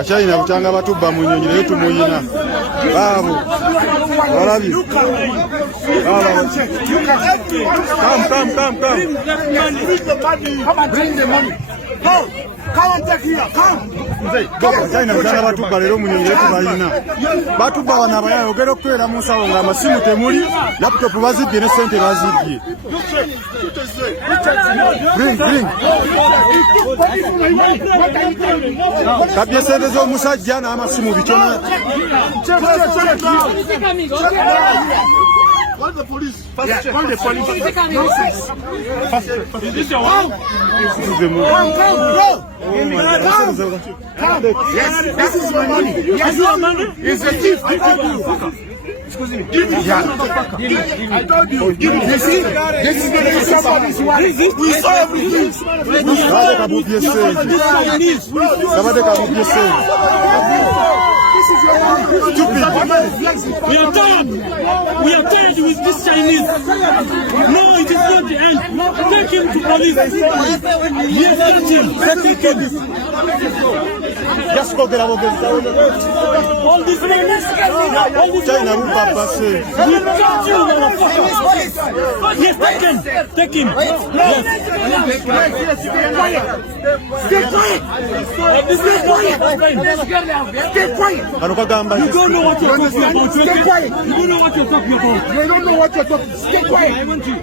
Abachina butanga batubba mu nnyonyi naye tumuyina. Baabo. Walabye. Come. Bring the money. Come and take here. Come. Abachina butanga batubba leero mu nnyonyi naye tubayina. Batubba bano abayayogera okukwera mu nsawo ng'amasimu temuli, laputopu bazibbye ne ssente bazibbye. Bring. Kabye sente z'omusajja n'amasimu bitono. Call the police. Call the police. Is this your wife? This is the movie. Yes, this is my money. Yes, your money. It's a thief. I told you. Excuse me. I told you. You see, this is the somebody's wife. We saw everything. This is your money. Stupid. We are tired with this Chinese. No, it is not the end. Take him to police. Yes, take him. Just go get out of this. All this China will pass. we got you, motherfucker. Yes, take him. Yes. Stay quiet. Stay quiet. You don't know what you're talking about. Stay quiet. You don't know what you're talking about. You don't know what you're talking. Stay quiet. I want you.